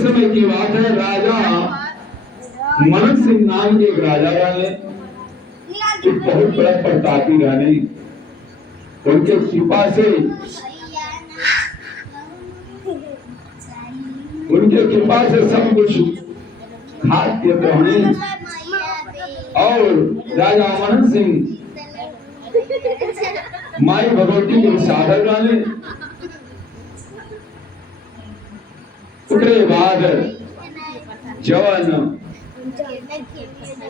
समय की बात है, राजा मनन सिंह नाम के एक राजा रहे, जो बहुत बड़ा प्रतापी रानी। उनके कृपा से सब कुछ खाद्य रहे। और राजा मनन सिंह माई भगवती के साधक रहे। उसके बाद जवन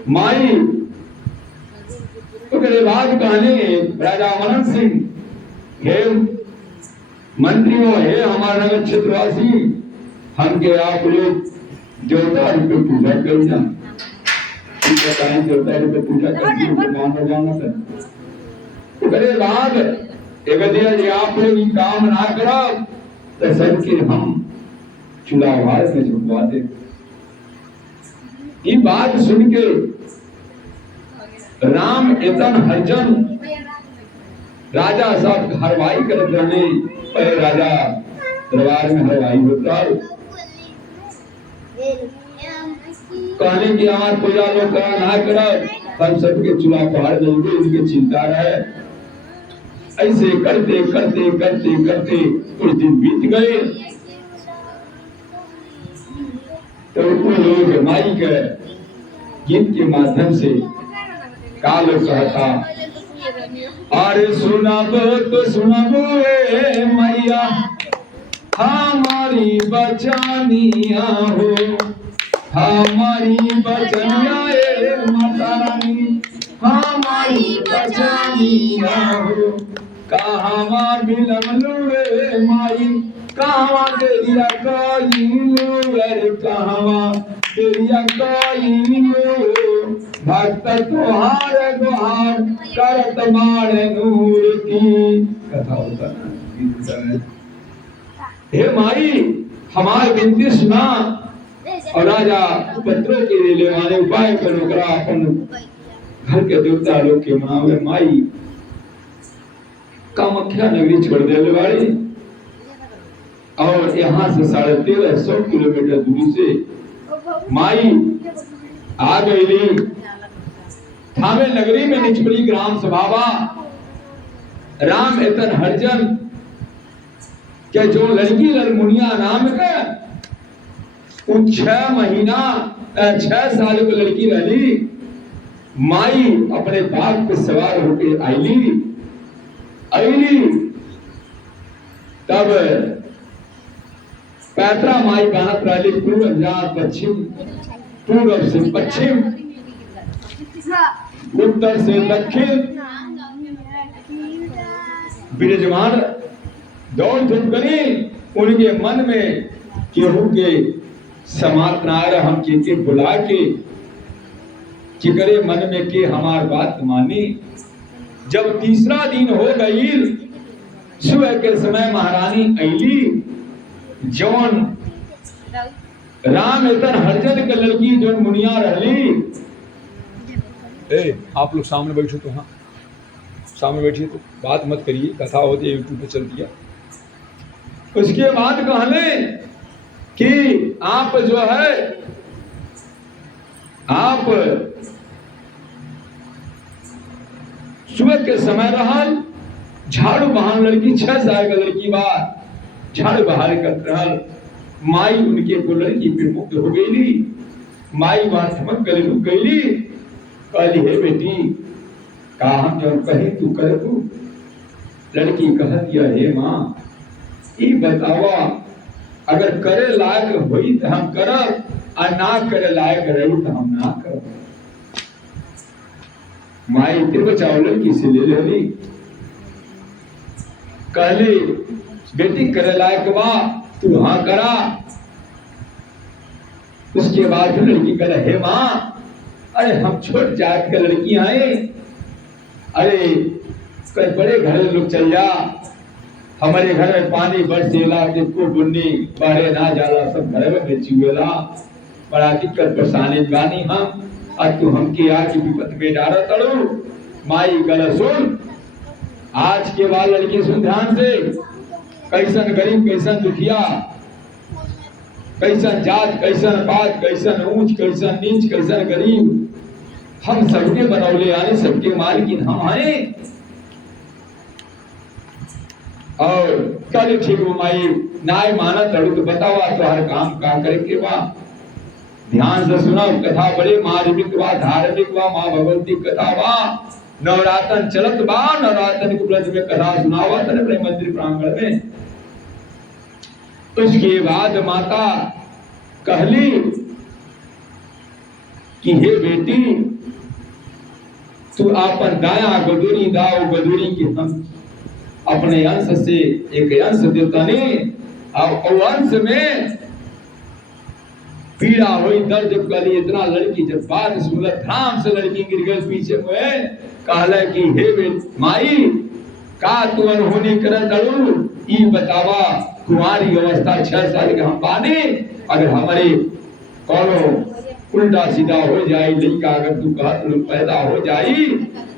माई उसके बाद कहने राजा मनन सिंह, हे मंत्रियों, हे हमारा नगर क्षेत्रवासी, हम के आप लोग देवता रूप में पूजा कर जाए। बताएं देवता रूप में पूजा कर जाना था। उसके बाद एक दिया जी आप लोग ये काम ना करो तो सबके हम चुनाव से झुकवा दे। ये बात सुन के राम एतन हरिजन राजा साहब हरवाई करते रहने। पहले राजा दरबार में हरवाई होता, कहने की हमारे पूजा लोग ना करो, हम सबके चूल्हा पहाड़ देंगे, इनकी चिंता रहे। ऐसे करते करते करते करते कुछ दिन बीत गए। तो लोग माई के गीत के माध्यम से काल कहता, अरे सुनाबो तो सुनाबो ए मैया हमारी बचानिया हो, हमारी बचनिया ए माता रानी, हमारी बचनिया हो। कहाँ मिलमलू रे माई, कहाँ तेरिया कइलू, अरे कहाँ तेरिया कइलू। भक्त तोहार गुहार करत मारे नूर की। कथा होता है, हे माई हमार विनती सुना। और राजा पत्रों के लिए माने उपाय करो करा अपन घर के देवता लोग के मनावे। माई कामाख्या नगरी छोड़ देने वाली और यहाँ से 1350 किलोमीटर दूरी से माई आ गई। थामे नगरी में निचपड़ी ग्राम सभावा राम एतन हरिजन के जो लड़की ललमुनिया नाम का 6 महीना 6 साल की लड़की रही। माई अपने बाप पे सवार होकर आईली तब पैतरा माई बानत रही पूर्व से पश्चिम, उत्तर से दक्षिण। विराजमान दौड़ धूप करी। उनके मन में केहू के समात ना रहा, हम के बुला के चिकरे मन में के हमार बात मानी। जब तीसरा दिन हो गई, सुबह के समय महारानी ऐली जौन राम एतन हरिजन के लड़की जो मुनिया रहली। आप लोग सामने बैठो तो, हाँ सामने बैठिए तो बात मत करिए, कथा होती है यूट्यूब पे चलती है। उसके बाद कहले कि आप जो है आप सुबह के समय रहा झाड़ू बहान लड़की 6 साल का लड़की बात झाड़ू बहार कर रहा। माई उनके को लड़की फिर मुक्त हो गई। माई वहां थमक गई, रुक गई। कहली हे बेटी का हम जो कहे तू कर तू। लड़की कह दिया हे माँ ई बतावा अगर करे लायक होई तो हम करब, और ना करे लायक रही तो हम ना करब। माई फिर बचाओ लड़की से ले ली। कहली बेटी करे लायक बा तू हाँ करा। उसके बाद लड़की कह हे माँ अरे हम छोट जात के लड़की आए, अरे कई बड़े घर लोग चल जा, हमारे घर में पानी बरसेला को बुन्नी बाहरे ना जाला, सब घर में बेची हुएला, बड़ा दिक्कत परेशानी बानी हम। आज तू हमके आज विपत में डारा तड़ो। माई गल सुन, आज के बाद लड़की सुन ध्यान से, कैसन गरीब कैसन दुखिया कैसन जात, कैसन पात, कैसन ऊंच, कैसन नीच, कैसन गरीब, हम सबके बनौले आने, सबके मालिकिन हम आए। और कल ठीक माई नाय माना तड़ू तो बतावा तो हर काम का करे के बा। ध्यान से सुना कथा, बड़े मार्मिक बा, धार्मिक बा, माँ भगवती कथा बा। नवरातन चलत बा, नवरातन के उपलक्ष्य में कथा सुनावा तने बड़े मंदिर प्रांगण में। उसके बाद माता कहली कि हे बेटी, तू अपन दाया गदूरी दाओ गदूरी की हम अपने अंश से एक अंश देता नहीं, और अंश में पीड़ा हुई, दर्द कली। इतना लड़की जब बात सुनल, धाम से लड़की गिर गई पीछे में, कहला कि हे माई, का तू अनहोनी करे तड़ू, ई बतावा। कुंवारी अवस्था 6 साल के हम पाने, अगर हमारे कोनो उल्टा सीधा हो जाए लड़का, अगर तू कहत लोग पैदा हो जाई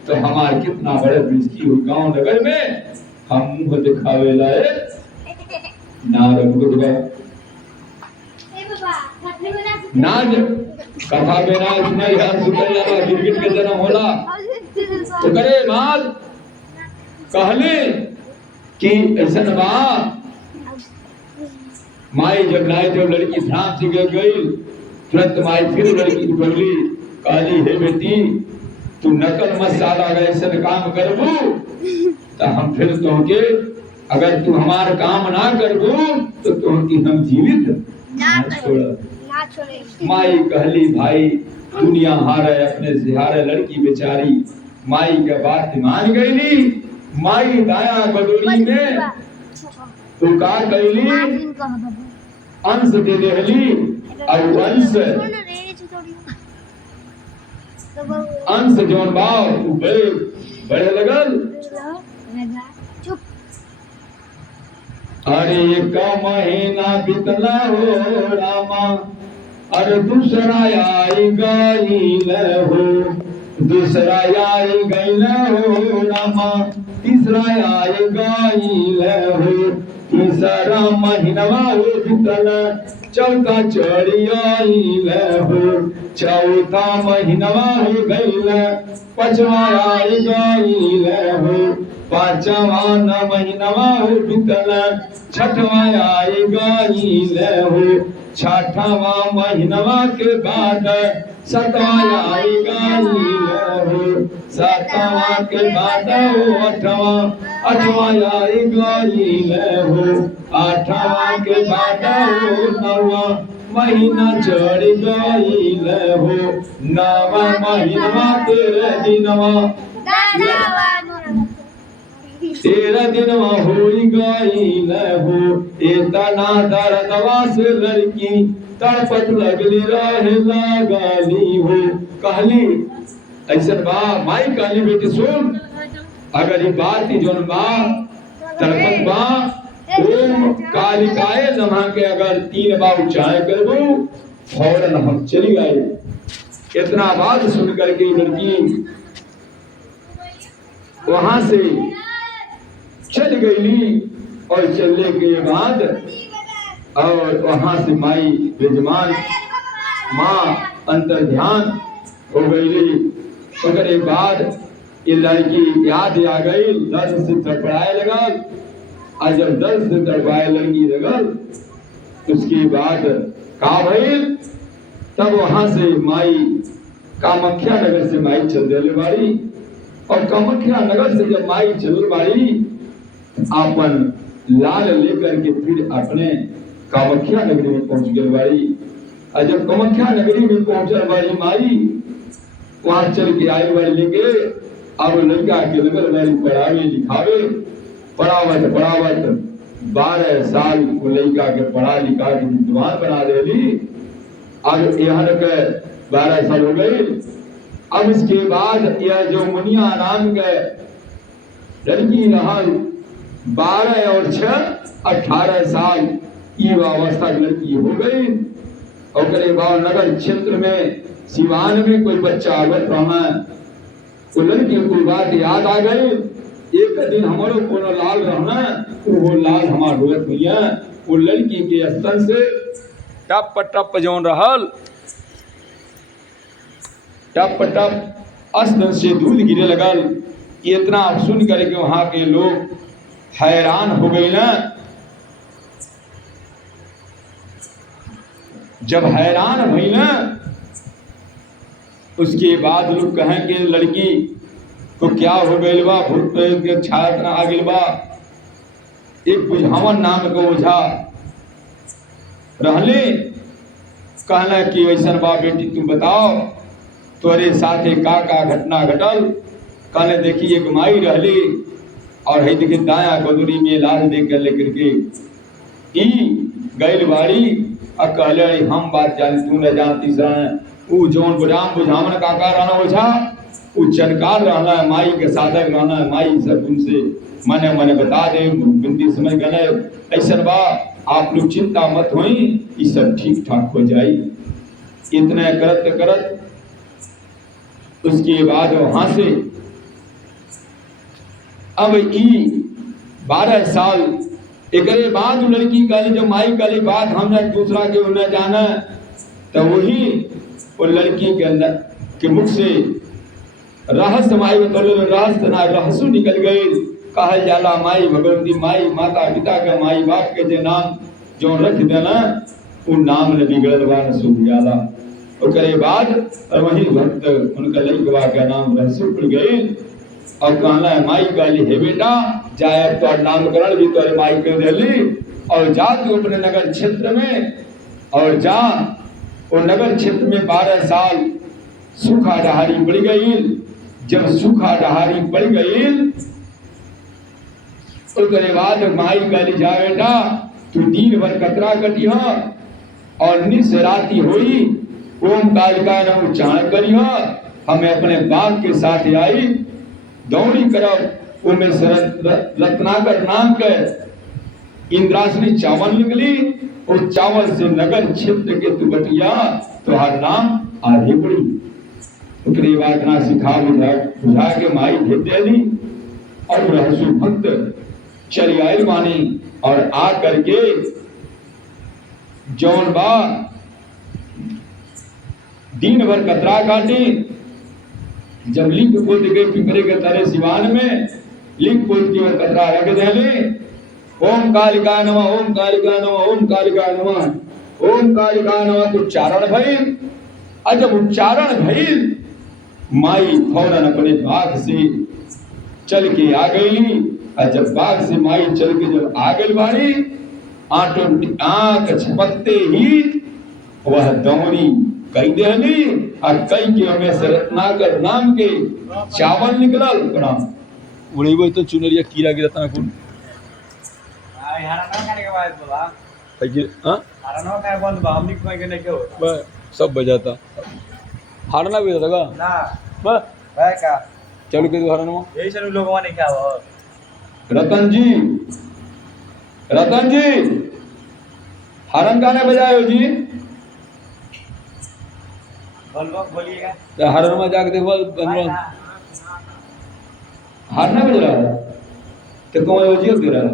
तो हमार कितना बड़े बेइज्जती हो गांव नगर में। हम मुंह दिखावे लाए नारद गुरुवा नाज कथा बेना सुना यार सुतर यार गिरगिट के जन्म होला तो करे माल कहले कि ऐसा बा। माई जब लाए, जब लड़की धाम से गई, तुरंत माई फिर लड़की को बोली, कहली हे बेटी, तू नकल मसाला ऐसा काम करबू तो हम फिर तुमके, अगर तू हमार काम ना करबू तो तुमकी हम जीवित ना छोड़े। माई कहली भाई दुनिया हारे, अपने से हारे लड़की बेचारी। माई के बात मान गईली। माई दाया गदोरी में तो का कहली, अंश दे देहली, और अंश जौन बाव बड़े लगल। अरे एक महीना बीतला हो रामा, अरे दूसरा आई गईल हो, दूसरा आई गईल हो रामा, तीसरा आई गईल हो, तीसरा महीनवा हो बीतल, चौथा चढ़ी आईल हो, चौथा महीनवा हो गईल, पांचवा आई गईल हो, पांचवा महीनवा हो बीतल, छठवा आई गईल हो, छठवा महीनवा के बाद सातवां आई गईल हो, सातवां के बाद आठवां आई गईल हो, आठवां के बाद नौवां महीना चढ़ गईल हो, नौवां महीनवा 13 दिनवा, 13 दिनवा हो गईल हो। इतना दर्दवा से लड़की तड़पत लगली रहे लागली हो। कहली ऐसा बा, माई कहली बेटी सुन, अगर ये बात ही जोन बा तड़पत बा, ओम कालिकाए नमः के अगर 3 बार उच्चारण करबू फौरन हम चली गए। इतना बात सुन करके लड़की वहां से चल गई, और चलने के बाद और वहां से माई विजमान माँ अंतर ध्यान हो गई। उसके बाद ये लड़की याद आ गई, दर्द से तड़पड़ाए लगल। और जब दर्द से तड़पाए लड़की लगल, उसके बाद का भइल, तब वहां से माई कामाख्या नगर से माई चल दिले बाड़ी। और कामाख्या नगर से जब माई चल बाड़ी, अपन लाल लेकर के फिर अपने कामाख्या नगरी में पहुंच गई बाड़ी। और जब कामाख्या नगरी में पहुंचल बाड़ी माई, वहां चल के आई बाड़ी लेके, अब लड़का के लगल बाड़ी पढ़ावे लिखावे। पढ़ावत 12 साल को लड़का के पढ़ा लिखा के विद्वान बना देली। अब यहाँ के 12 साल हो गई। अब इसके बाद यह जो मुनिया नाम के लड़की रहा 12 और 6 18 साल की अवस्था लड़की हो गई। और बाद नगर क्षेत्र में सिवान में कोई बच्चा आवत रहा, तो लड़की को बात याद आ गई। एक दिन हमारो कोनो लाल रहना, वो लाल हमार रोत भैया, वो लड़की के स्तन से टप टप जौन रहल, टप टप अस्त्र से दूध गिरे लगल। इतना सुन करके वहां के लोग हैरान हो गए ना। जब हैरान भई ना, उसके बाद लोग कहें कि लड़की को क्या हो गई बा, भूत प्रेत के छाया आ गई बा। एक बुझावन नाम को ओझा रहले, कहना कि ऐसा बा बेटी तुम बताओ तोरे साथे का घटना घटल। कहने देखी एक माई रहली और है देखी दाया गोदरी में लाल दे कर लेकर के ई गैल बाड़ी और कहले हम बात जान तू न जानती सर। ऊ जोन बुझावन काका रहना ओझा, ऊ चनकार रहना है, माई के साधक रहना है। माई सब उनसे मने मने बता दे बिनती समय गले ऐसा बा, आप लोग चिंता मत होई, ये सब ठीक ठाक हो जाई। इतना करत करत उसके बाद वहां से अब ई 12 साल एक बाद लड़की कहली, जो माई कहली बात हम दूसरा के न जाना, तो वही वो लड़की के अंदर के मुख से रहस्य माई रहस्य ना रहसु निकल गए। कहल जाला माई भगवती माई माता पिता के माई बाप के जे नाम जो रख देना वो नाम ने बिगड़ल बा न सुख जाला। ओकरे बाद वही भक्त उनका लड़कवा का नाम रहसु खुल गई और कहना है माई कहली हे बेटा जाए तो नामकरण भी तोरे माई के दिली और जा तू अपने नगर क्षेत्र में और जा। वो नगर क्षेत्र में 12 साल सूखा डहारी पड़ गई। जब सूखा डहारी पड़ गई उसके बाद माई कहली जा बेटा तू दिन भर कतरा कटी हो और निस राती हुई ओमकार का नाम उच्चारण करी हो। हमें अपने बाप के साथ आई दौड़ी करब उनमें रत्नाकर नाम के इंद्रासनी चावल निकली। उस चावल से नगर क्षेत्र के तू बटिया तुहार नाम आगे बढ़ी। उसके बाद ना सिखा बुझा के माई भेज दिली और रहसु भक्त चली आई मानी और आ करके जौन बा दिन भर कतरा काटी। जब लिंग पोत गई पिपरे के तरह सिवान में लिंग पोत की ओर कतरा रख देली। ओम कालिका नमः ओम कालिका नमः ओम कालिका नमः ओम कालिका नमः उच्चारण भइल। और जब उच्चारण भइल माई फौरन अपने बाग से चल के आ गई। और जब बाग से माई चल के जब आ गई बाड़ी आंख झपकते ही वह दौरी कई देली और कई के हमें से रत्नाकर नाम के चावल निकलल। प्रणाम उड़ी वो तो चुनरिया कीड़ा गिरता है कौन सब बजाता हारना भी था का चलो के हारना यही सब लोगों ने क्या हो। रतन जी हारन गाने बजाए हो जी। बोलिएगा तो हारन में जाके देखो हारना बज रहा है तो कौन हो जी दे रहा है।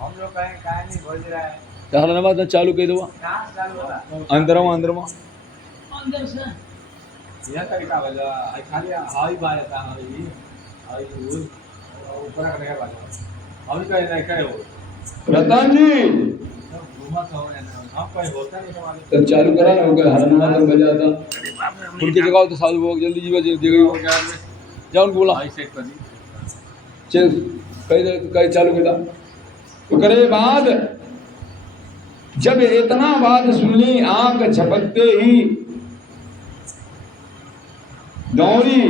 हम लोग कहें नहीं बोल रहा है तो हारना बात चालू कर दो अंदर से यह तरीका बजा खाली हाई बात था हमारी हाई ऊपर का नहीं बात हम कहीं नहीं कहे हो रतन जी घूमत हो हम कहीं होता नहीं हमारे तो चालू करा ना होगा हरना तो बजाता उनकी जगह तो साल वो जल्दी जी बजे दे गई जाओ उनको बोला हाई सेट कर दी चल कई चालू किया। तो करे बाद जब इतना बात सुनली आंख झपकते ही दौड़ी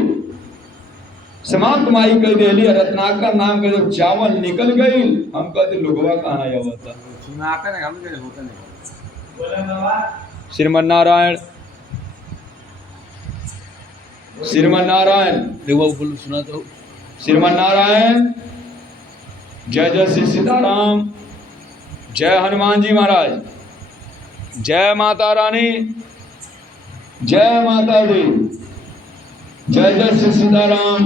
समाप्त माई कह दिली। रत्नाकर नाम के जब चावल निकल गई हम कहते लोगवा कहाँ आया हुआ था। सुनाते नहीं हम कहीं होता नहीं बोले बाबा श्रीमन नारायण देखो बोल सुनाता हूँ श्रीमन नारायण जय जय श्री सीताराम जय हनुमान जी महाराज जय माता रानी जय माता दी जय जय श्री सीताराम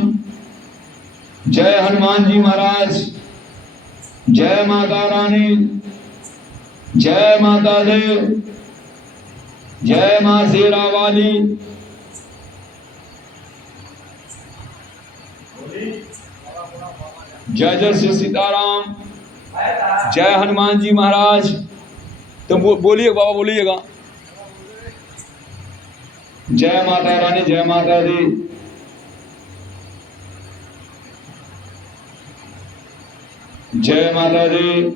जय हनुमान जी महाराज जय माता रानी जय माता दी, जय मां शेरा वाली। जय जय श्री सीताराम, जय हनुमान जी महाराज। तुम बोलिए बाबा, बोलिएगा। जय माता रानी, जय माता दी। जय माता दी।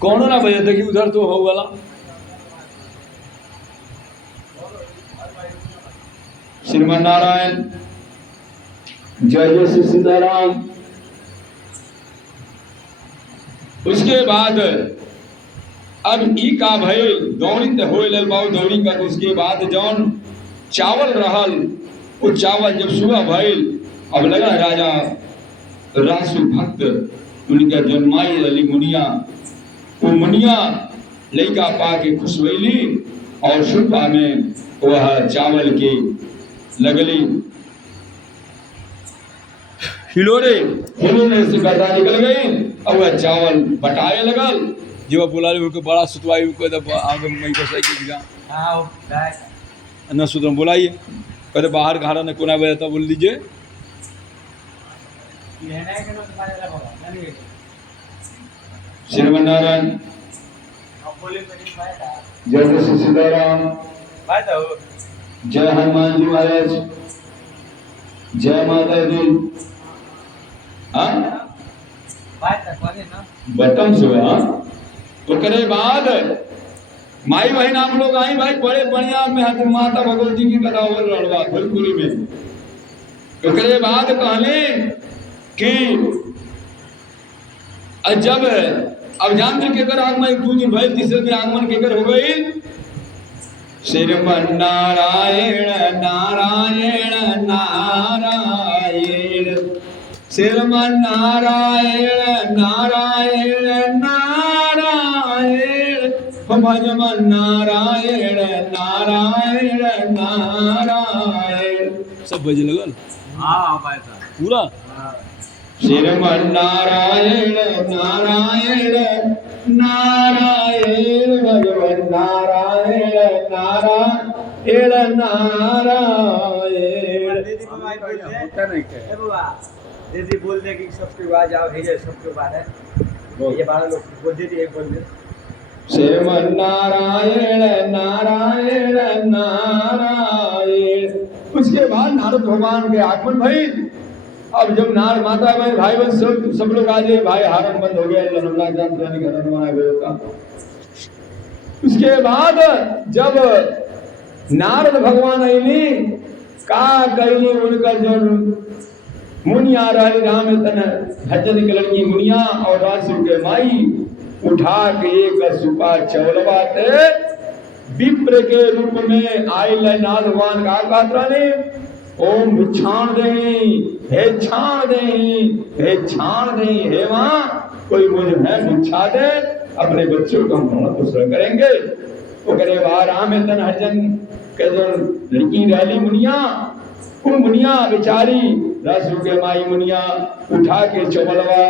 कौन ना बजे देखिए उधर तो हो वाला। श्रीमन नारायण, जय जय श्री सीताराम। उसके बाद अब ई का भय दौड़ी तो हो लल बाबू दौड़ी कर। उसके बाद जौन चावल रहल, वो चावल जब सुबह भइल, अब लगा राजा रासु भक्त उनके जन्माई रली मुनिया, वो मुनिया लड़का पा के खुश भइली और सुबह में वह चावल के लगली हिलोरे से गर्दा निकल गई और वह चावल बटाए लगल। जब बोला उनको बड़ा सुतवाई उनको तब आगे मई को सही के दिया न सुतम बुलाइए कहते बाहर घाड़ा न कोना बजा बोल दीजिए। श्रीमन नारायण, जय श्री सीताराम, जय हनुमान जी महाराज, जय माता दी। बटन से तो करे बाद माई बहन आप लोग आई भाई बड़े बढ़िया में माता भगवती की कथा हो लड़वा भोजपुरी में। तो करे बाद कहले कि जब अब जानते के कर आगमन 2 दिन भाई, तीसरे दिन आगमन के कर हो गई। श्रीमन नारायण नारायण नारायण, श्रीमन नारायण नारायण नारायण, भजमन नारायण नारायण नारायण। सब बजे लगल पूरा। श्रीमन नारायण नारायण नारायण, भगवान नारायण नारायण नारायण। दीदी बोल दे कि सबके बाद जाओ भेजे सबके बाद है ये 12 लोग बोल दे एक बोल दे। श्रीमन नारायण नारायण नारायण। उसके बाद नारद भगवान के आगमन भई। अब जब नार माता बहन भाई बहन सब लोग आ जाए, भाई हारण बंद हो गया, उसके बाद जब नारद भगवान अली का कैली उनका जो मुनिया रही राम तन भजन के लड़की मुनिया और रासु के माई उठा के एक सुपा चौलवाते विप्र के रूप में आयल नाथ भगवान का कहत रहे ओम भिक्षाण देही, हे छाण देही, हे छाण देही, हे मां कोई मुझे है भिक्षा दे, अपने बच्चों को हम भरण पोषण करेंगे। वो करे वाह राम तन हरिजन के जो लड़की रहली मुनिया, वो मुनिया बेचारी रासु के माई मुनिया उठा के चौबलवा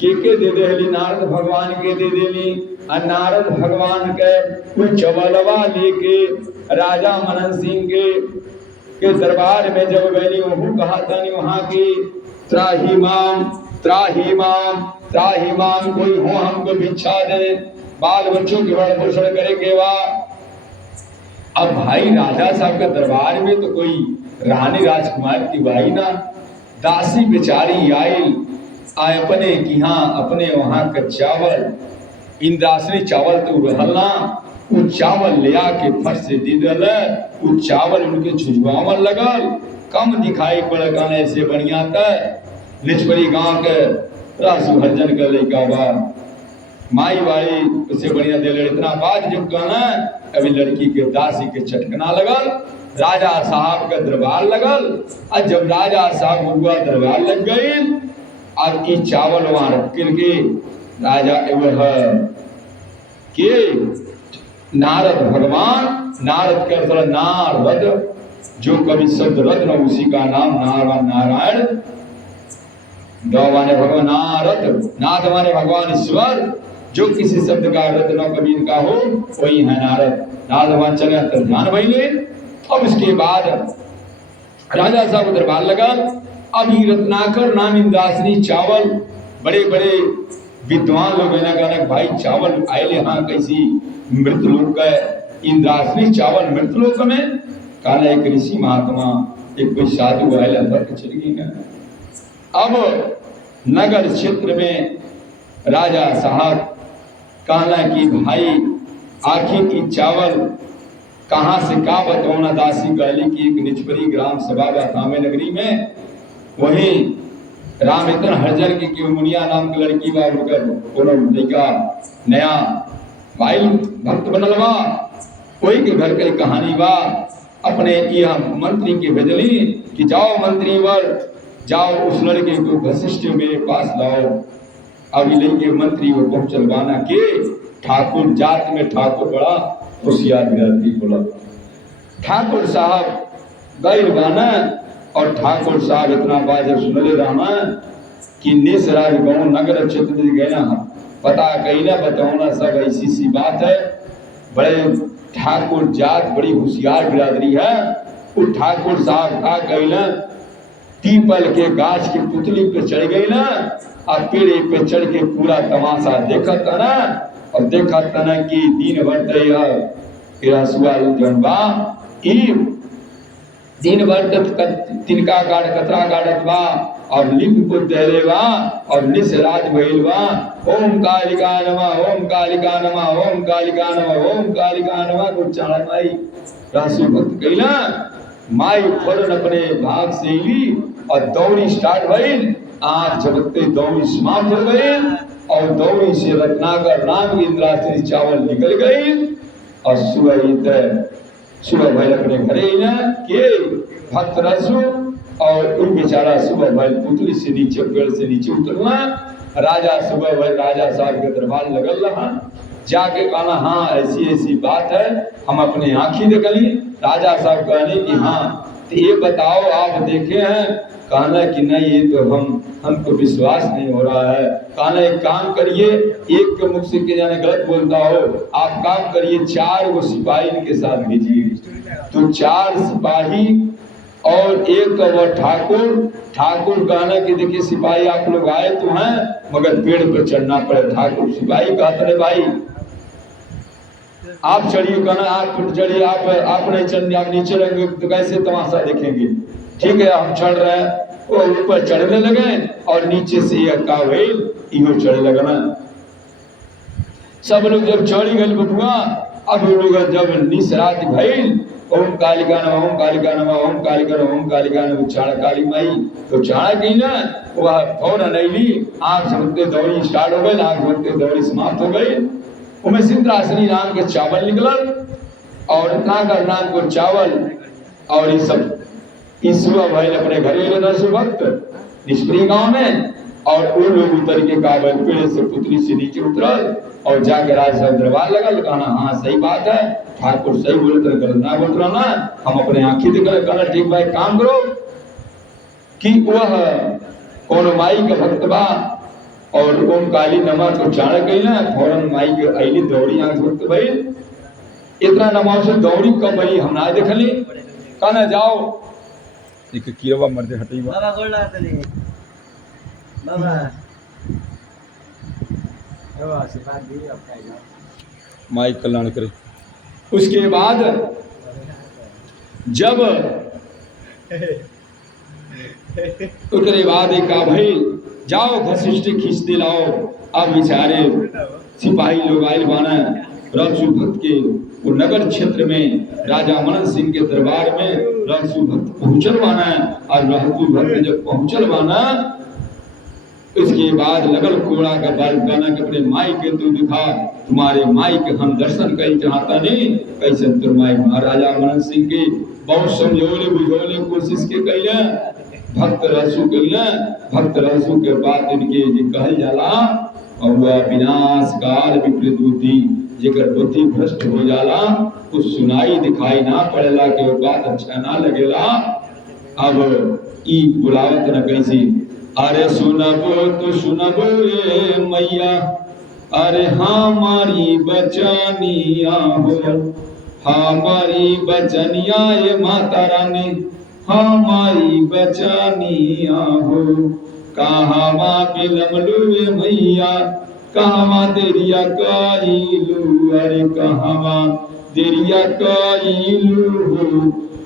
के दे देली, नारद भगवान के दे देली। और नारद भगवान के वो चौबलवा लेके राजा मनन सिंह के दरबार में जब गई, वह कहा था वहां की त्राही माम त्राही माम त्राही माम, कोई हो हमको भिक्षा दे, बाल बच्चों के भरण पोषण करेंगे। वाह अब भाई राजा साहब के दरबार में तो कोई रानी राजकुमार की बाई ना, दासी बेचारी आई आए अपने कि हाँ अपने वहां का चावल इंद्रासनी चावल तो रहना, वो चावल ले आके फट से दे दल, वो चावल उनके झुझुआवन लगल, कम दिखाई पड़ गाने से बढ़िया तय लिचपरी गांव के रासु हरिजन का लड़का बा माई वाली उससे बढ़िया दे लड़। इतना बात जब कहना अभी लड़की के दासी के चटकना लगल, राजा साहब का दरबार लगल। और जब राजा साहब हुआ दरबार लग गई और ये चावल वहां रख के राजा के नारद भगवान, नारद के अर्थ नारद जो कवि शब्द रत्न उसी का नाम नारायण। माने भगवान नारद, नाथ माने भगवान ईश्वर, जो किसी शब्द का अर्थ न कभी इनका हो वही है नारद। नारद वहां चले तो ध्यान भइले। अब इसके बाद राजा साहब दरबार लगा। अभी रत्नाकर नाम इंद्रासनी चावल बड़े बड़े विद्वान लोग कहना भाई चावल आये हाँ कैसी मृतलोक का इंद्रासनी चावल मृतलोक में कहना एक ऋषि महात्मा एक कोई साधु आये तक चल गई ना। अब नगर क्षेत्र में राजा साहब कहना कि भाई आखिर की चावल कहाँ से का बतौना दासी कहली की एक निचपरी ग्राम सभा थामे नगरी में वहीं राम इतन हरजर की मुनिया नाम की लड़की बा उनकर लड़का नया भाई भक्त बनल बा कोई के घर के कहानी बा। अपने यह मंत्री के भेजली कि जाओ मंत्री वर जाओ उस लड़के को वशिष्ठ मेरे पास लाओ। अभी लेके मंत्री वो पहुंचल बाना के ठाकुर जात में ठाकुर बड़ा होशियार विराती बोला। ठाकुर साहब गैर बाना और ठाकुर साहब इतना बात जब सुनले रामा कि निसराज गाँव नगर क्षेत्र में गए ना पता कहीं ना बताओ सब ऐसी सी बात है। बड़े ठाकुर जात बड़ी होशियार बिरादरी है। वो ठाकुर साहब का कहना पीपल के गाछ की पुतली पे चढ़ गई ना और पेड़े पे चढ़ के पूरा तमाशा देखा था ना और देखा था ना कि दिन भर जनबा दिन भर तिनका गाड़ कतरा गाड़त बा और लिप को दहले बा और निसराज भइल बा। ओम कालिका नमः ओम कालिका नमः ओम कालिका नमः ओम कालिका नमः को चढ़ा माई राशि भक्त कइला। माई फौरन अपने भाग से ली और दौड़ी स्टार्ट भइल। आँख झपकते दौड़ी समाप्त हो गई और दौड़ी से रत्नाकर नाम की इंद्रासनी चावल निकल गई और सुबह भइल अपने घरे न के भक्त रसु और उन बेचारा सुबह भइल पुतली से नीचे पेड़ से नीचे उतरना। राजा सुबह भइल राजा साहब के दरबार लगल रहा जाके कहना हाँ ऐसी ऐसी बात है हम अपने आँखी देखली। राजा साहब कहने कि हाँ तो ये बताओ आप देखे हैं। कहना कि नहीं ये तो हमको विश्वास नहीं हो रहा है। कहना एक काम करिए एक के मुख से के जाने गलत बोलता हो आप काम करिए 4 सिपाही इनके साथ भेजिए। तो 4 सिपाही और एक वो ठाकुर कहना कि देखिए सिपाही आप लोग आए तो हैं मगर पेड़ पर चढ़ना पड़े। ठाकुर सिपाही कहते रहे भाई आप चढ़िए कहना आप चढ़िए आप नहीं चढ़ने आप नीचे रहेंगे तो कैसे तमाशा देखेंगे। ठीक है हम चढ़ रहे हैं वो ऊपर चढ़ने लगे और नीचे से इहो चढ़े लगना। सब लोग जब चढ़ी गए बबुआ अब लोग जब निसरात भइल ओम कालिका नमः ओम कालिका नमः ओम कालिका नमः ओम कालिका नमः चाड़ा काली माई तो चाड़ा गई ना वह फौरन अली आँख झपकते दौड़ी स्टार्ट हो गई। आँख झपकते दौड़ी समाप्त हो गई। उनमें सिंद्रासनी नाम के चावल निकलल और रत्नाकर नाम को चावल और ये सब ईश्वर भाई अपने घरे रसु भक्त निष्प्री गांव में और वो लोग उतर के काबल पेड़ से पुतली से नीचे उतरल और जाकर राज साहब दरबार लगल। कहना हाँ सही बात है ठाकुर सही बोलते गलत ना बोलते रहना हम अपने आंखी देख कहना ठीक भाई काम करो कि वह कौन माई का भक्त बा और ओम काली नमः को चाड़ गई ना फौरन माई के अली दौड़ी आंख भक्त भाई इतना नमाज से दौड़ी कब भाई हम ना देखली। कहना जाओ एक कीरवा मरते हटई बाबा गोल तले बाबा ओ आशीर्वाद दी अब खाएगा माई कल्याण करे। उसके बाद जब उसके बाद एक भाई जाओ वशिष्ठ खींचते लाओ। अब बेचारे सिपाही लोग आयल बाना रघु भक्त के वो नगर क्षेत्र में राजा मनन सिंह के दरबार में रघु भक्त पहुंचल बाना और रघु भक्त जब पहुंचल बाना इसके बाद लगल कोड़ा का बाल गाना के अपने माई के तू दिखा तुम्हारे माई के हम दर्शन कहीं चाहता नहीं कैसे तुम माई महाराजा मनन सिंह के बहुत समझौले बुझौले कोशिश के कैले भक्त रसू के बाद इनके जी कहल जाला और वह विनाश काल विपरीत बुद्धि जेकर बुद्धि भ्रष्ट हो जाला कुछ सुनाई दिखाई ना पड़ेला के बात अच्छा ना लगेला। अब ई बुलावत न कैसी अरे सुनबो तो सुनबो रे मैया अरे हमारी बचनिया हो, हमारी बचनिया ये माता रानी, हमारी बचनिया हो। कहवा बिलमलुए मैया, कहवा देरिया कइलू, अरे कहवा देरिया कइलू हो।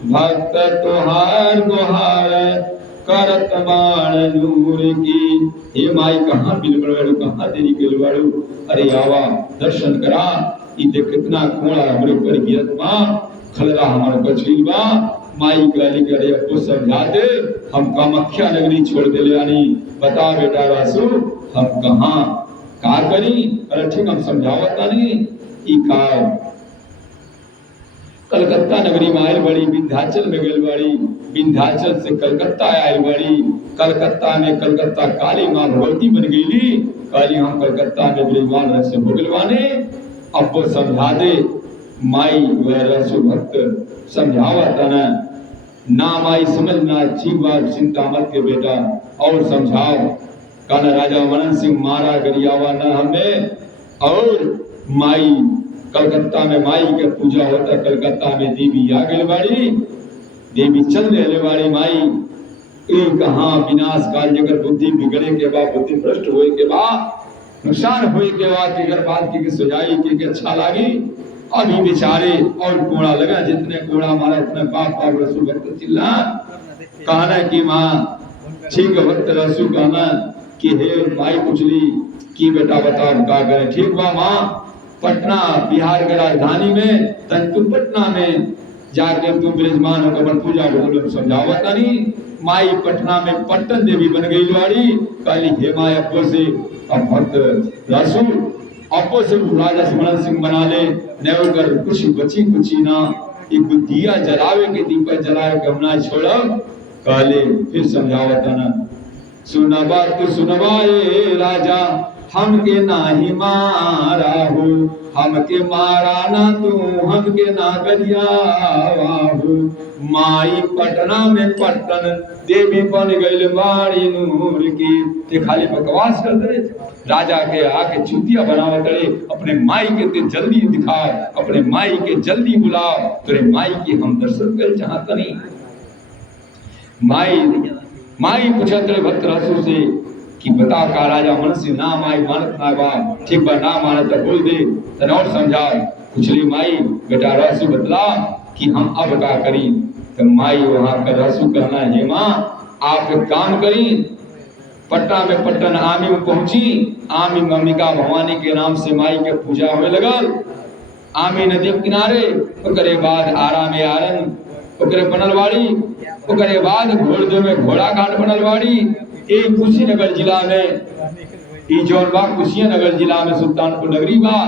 भक्त तोहार गुहार करत बाण नूर की। हे माई कहाँ बिलमलवाड़ू, कहाँ देरी केलवाड़ू, अरे आवा दर्शन करा। ई देख कितना कोड़ा हमरे ऊपर गिरत बा, खलरा हमारे बचील बा। माई गाली करे अब समझा दे, हम कामाख्या नगरी छोड़ दे ले आनी। बता बेटा रासु हम कहाँ का करी। अरे ठीक हम समझावत नहीं। ई का कलकत्ता नगरी में आयल बड़ी, विंध्याचल में गल बड़ी, विंध्याचल से कलकत्ता आयल बड़ी। कलकत्ता में कलकत्ता काली माँ भगवती बन गई। काली हम कलकत्ता में विराजमान रह से भोगलवाने। अब वो समझा दे माई वह रसु भक्त समझावत ना माई समझना अच्छी बात, चिंता मत के बेटा और समझाओ। काला राजा मनन सिंह मारा गरियावा न हमें। और माई कलकत्ता में माई के पूजा होता, कलकत्ता में देवी आ गई बाड़ी, देवी चल रहे बाड़ी। माई कहाँ विनाश काल जगह बुद्धि बिगड़े के बाद, बुद्धि भ्रष्ट होए के बाद, नुकसान होए के बाद के बात की सुझाई की अच्छा लागी। अभी बेचारे और कोड़ा लगा, जितने कोड़ा मारा उतने पाप पाप। रसू भक्त चिल्ला कहना कि माँ ठीक भक्त रसू कहना कि हे माई पूछली कि बेटा बताओ क्या करें। ठीक बा माँ, पटना बिहार के राजधानी में तन तुम पटना में जाके तुम विराजमान होकर पूजा भोग समझावता नहीं। माई पटना में पट्टन देवी बन गई लवाड़ी। काली हे माई अप्पो से अब भक्त रसू अप्पो से राजा मनन सिंह बना ले। न कर कुछ बची कुची ना, एक दिया जलावे के दीपक जलावे के हमना छोड़ो। काले फिर समझावता ना सुनबा तू सुनवाए राजा, हमके नाही मारा हो, हमके मारा ना तू, हमके ना गरियावा हो। माई पटना में पट्टन देवी बन गई बाड़ी नूर की। ते खाली बकवास कर दे, राजा के आके चुतिया बनावत रहे। अपने माई के ते जल्दी दिखाओ, अपने माई के जल्दी बुलाओ, तेरे माई की हम दर्शन कर चाहता नहीं। माई पूछत रहे भक्त रसू से कि बता का राजा मन से ना माई मानत ना बा। ठीक बा ना मानत तो बोल दे, तने और समझा। कुछली माई बेटा रसू बतला कि हम अब का करी। तो माई वहां का रसू कहना है माँ आप एक काम करी। पटना में पट्टन आमी में पहुंची। आमी में अंबिका भवानी के नाम से माई के पूजा होने लगल। आमी नदी किनारे ओकरे बाद आरा में आरन ओकरे बनलवाड़ी, ओकरे बाद घोड़दे में घोड़ा घाट बनलवाड़ी। एक कुशीनगर जिला में ई जौन बा कुशीनगर जिला में सुल्तानपुर नगरी बा।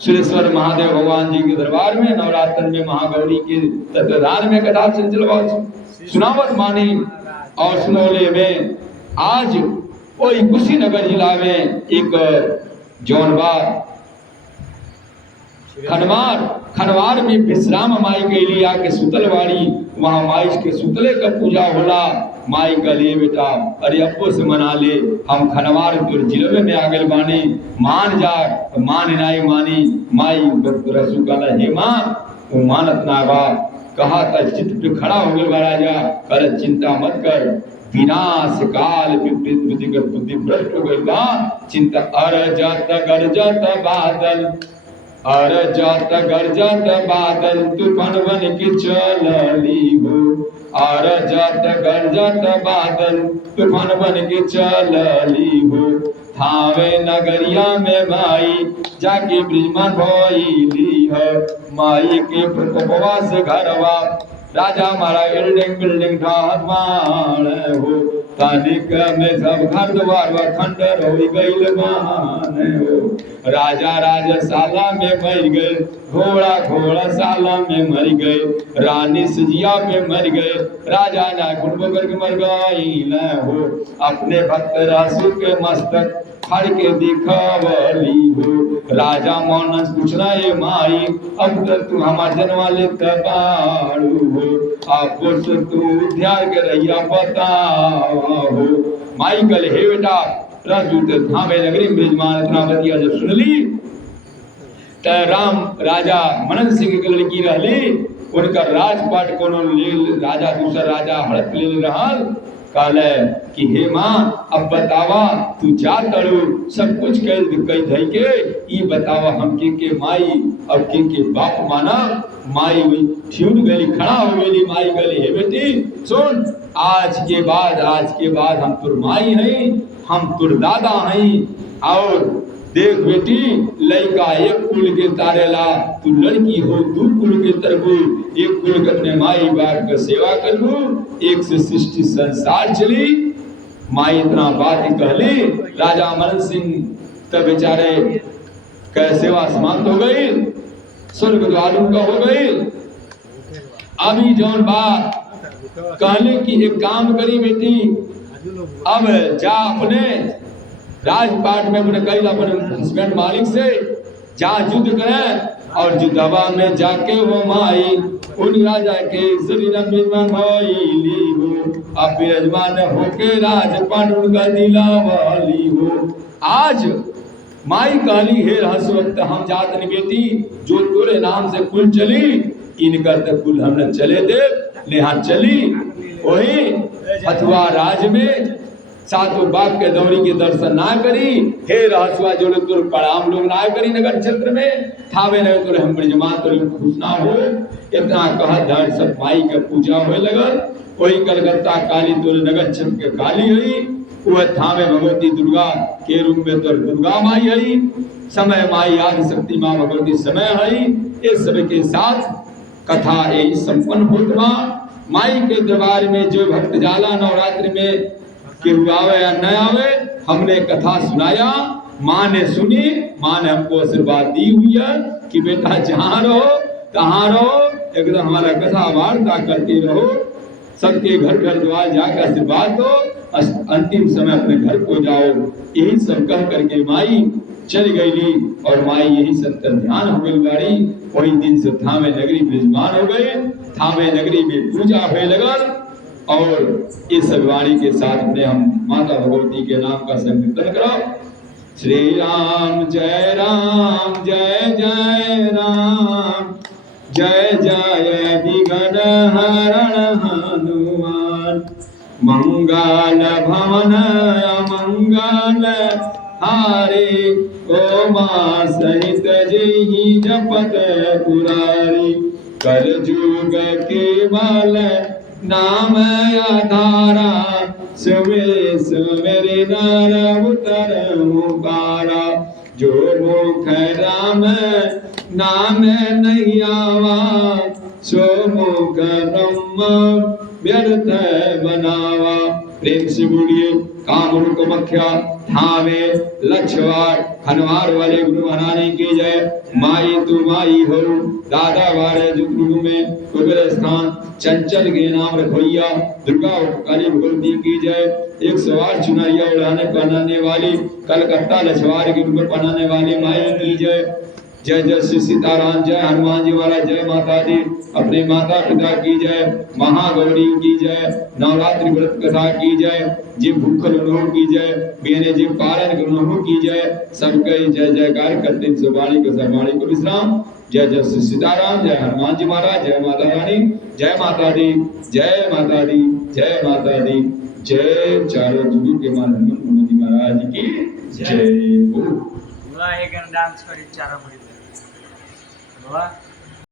सुरेश्वर महादेव भगवान जी के दरबार में नवरात्र में महागौरी के तत्वधान में कथा चल सुनावत मानी और सुनौले में। आज वही कुशीनगर जिला में एक जौन बा खनवार में विश्राम माई के लिए आके सुतलवाड़ी, वहाँ माई के सुतले का पूजा होला। माई का लिए बेटा अरे अप्पो से मना ले, हम खनवार जिले में आ गए बानी, मान जा। मान नाई मानी। माई रसू कहला हे माँ वो मानत ना बा। कहा था चित्त पे खड़ा हो गए राजा, कर चिंता मत कर, विनाश काल बुद्धि भ्रष्ट हो गई बा। चिंता अर जात गरजत बादल, अर जात गरजत बादल, तूफान बन के चलली हो। अर जात गरजत बादल, तूफान बन के चलली हो। थावे नगरिया में माई जाके ब्रिजमान भइली है। माई के प्रकोपवा से घरवा राजा मारा बिल्डिंग ढाहत मान हो। तानिक में सब घर द्वार खंडर हो गईल मान हो। राजा राजशाला में मर गए, घोड़ा शाला में मर गए, रानी सजिया में मर गए, राजा ना गुणबगर के मर गई न हो। अपने भक्त रासु के मस्तक फड़ के दिखावली हो। राजा मानस पूछना है माई अब तक तू हमार जनवा ले तबाड़ू हो। आपको से तू ध्यान के रहिया बताओ हो। माई कल हे बेटा राजदूत थामे नगरी ब्रजमान इतना बतिया जब सुन ली त राम राजा मनन सिंह के लड़की रहली उनका राजपाट कोनो ले राजा दूसरा राजा हड़प ले रहल कहले कि हे माँ अब बतावा तू जा तड़ू सब कुछ कह धई के ई बतावा हम के माई अब के बाप माना माई ठियुन गली खड़ा हो गई माई गली हे बेटी सुन आज के बाद हम तुर माई हैं हम तुर दादा हैं और देख बेटी लड़का एक कुल के तारेला तू लड़की हो दू कुल के तरबू एक कुल के अपने माई बाप का सेवा करबू एक से सृष्टि संसार चली माई इतना बात कहली राजा मनन सिंह तब बेचारे का सेवा समाप्त हो गई स्वर्ग द्वार का हो गई। अभी जौन बात कहले कि एक काम करी बेटी अब जा अपने राजपाट में अपने कई अपने हस्बैंड मालिक से जा युद्ध करें और युद्धवा में जाके वो माई उन राजा के शरीर में मोइली हो अब विराजमान होके राजपाट उनका दिलावाली हो। आज माई कहली हे रहस वक्त हम जात नहीं बेटी जो तोरे नाम से कुल चली इनकर तक कुल हमने चले दे नेहा चली वही अथवा राज में सातों बाप के दौरी के दर्शन ना करी हे रहसुआ जो लोग तुर प्रणाम लोग ना करी नगर क्षेत्र में थावे नगर तुर हम ब्रजमान तुर खुश ना हो इतना कहा धर सब माई के पूजा होए लगल। वही कलकत्ता काली तुर नगर क्षेत्र के काली हुई वह थावे भगवती दुर्गा के रूप में तुर दुर्गा माई हई समय माई आदि शक्ति माँ भगवती समय हई इस सब के साथ कथा यही संपन्न होत माई के दरबार में जो भक्त जाला नवरात्रि में केहू आवे या न आवे हमने कथा सुनाया माँ ने सुनी माँ ने हमको आशीर्वाद दी हुई है कि बेटा जहाँ रहो तहाँ रहो एकदम हमारा कथा वार्ता करते रहो सबके घर घर द्वार जाकर आशीर्वाद दो अंतिम समय अपने घर को जाओ यही सब कह करके माई चल गई और माई यही सब ध्यान हो गई गाड़ी वही दिन से थामे नगरी विराजमान हो गए थामे नगरी में पूजा हुए लगल और इस वाणी के साथ में हम माता भगवती के नाम का संकीर्तन करो। श्री राम जय जय राम जय जय विघ्न हरण हनुमान मंगल भवन मंगल हारे ओ मां सहित जय जपत पुरारी कल जुग केवल नाम आधारा सुमेश मेरे नार उतर मुकारा जो मुख राम नाम नहीं आवा सो मुख ब्रह्म व्यर्थ बनावा। प्रेम से बोलिए कामरूप मख्या थावे लक्षवार खनवार वाले गुरु महारानी की जय। माई तू माई हो दादा वारे जुगनू में कुबेर स्थान चंचल के नाम रखोइया दुर्गा काली भगवती की जय। 108 चुनरिया उड़ाने पहनाने वाली कलकत्ता लछवार के रूप में पहनाने वाली माई की जय। जय जय श्री सीताराम जय हनुमान जी महाराज जय माता दी अपने माता पिता की जय महागौरी की जय नवरात्रि व्रत कथा की जय जीव भूखल उन्हों की जय बेने जीव पालन उन्हों की जय सबके जय जयकार करते सवाणी को सर्वाणी को विश्राम। जय जय श्री सीताराम जय हनुमान जी महाराज जय माता रानी जय माता दी जय माता दी जय माता दी जय चारों जुगों के मान हनुमान जी महाराज की जय। एक डांस करी चारों बाबा